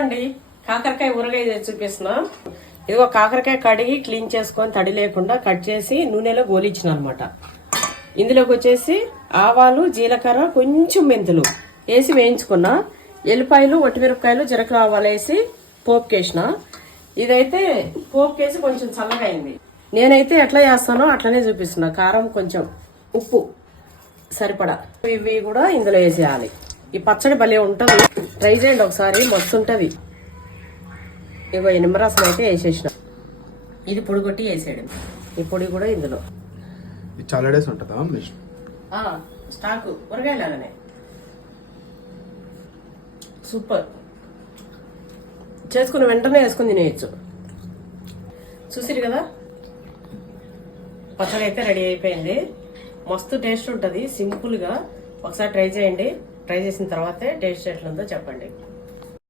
అండి, కాకరకాయ ఊరగాయ చూపిస్తున్నా. ఇదిగో కాకరకాయ కడిగి క్లీన్ చేసుకొని తడి లేకుండా కట్ చేసి నూనెలో గోలిచ్చిన అనమాట. ఇందులోకి వచ్చేసి ఆవాలు, జీలకర్ర, కొంచెం మెంతులు వేసి వేయించుకున్నా. ఎల్లిపాయలు, ఒట్టిమిరపకాయలు, జీలకర్ర, ఆవాలు వేసి పోపుకేసిన. ఇదైతే పోపుకేసి కొంచెం చల్లగా అయింది. నేనైతే ఎట్లా చేస్తానో అట్లనే చూపిస్తున్నా. కారం, కొంచెం ఉప్పు సరిపడా ఇవి కూడా ఇందులో వేసేయాలి. ఈ పచ్చడి భలే ఉంటుంది, ట్రై చేయండి ఒకసారి, మస్తు ఉంటుంది. ఇగో నిమ్మరసం అయితే వేసేసిన. ఇది పొడి కొట్టి వేసేయడం. ఈ పొడి కూడా ఇందులో చాలా డేస్ ఉంటుందా స్టాకు ఊరగాయలాగానే సూపర్. చేసుకుని వెంటనే వేసుకుని తినేయచ్చు. చూసిరు కదా, పచ్చడి అయితే రెడీ అయిపోయింది. మస్తు టేస్ట్ ఉంటుంది, సింపుల్గా. ఒకసారి ట్రై చేయండి. ట్రై చేసిన తర్వాతే టేస్ట్ ఎట్లుందో చెప్పండి.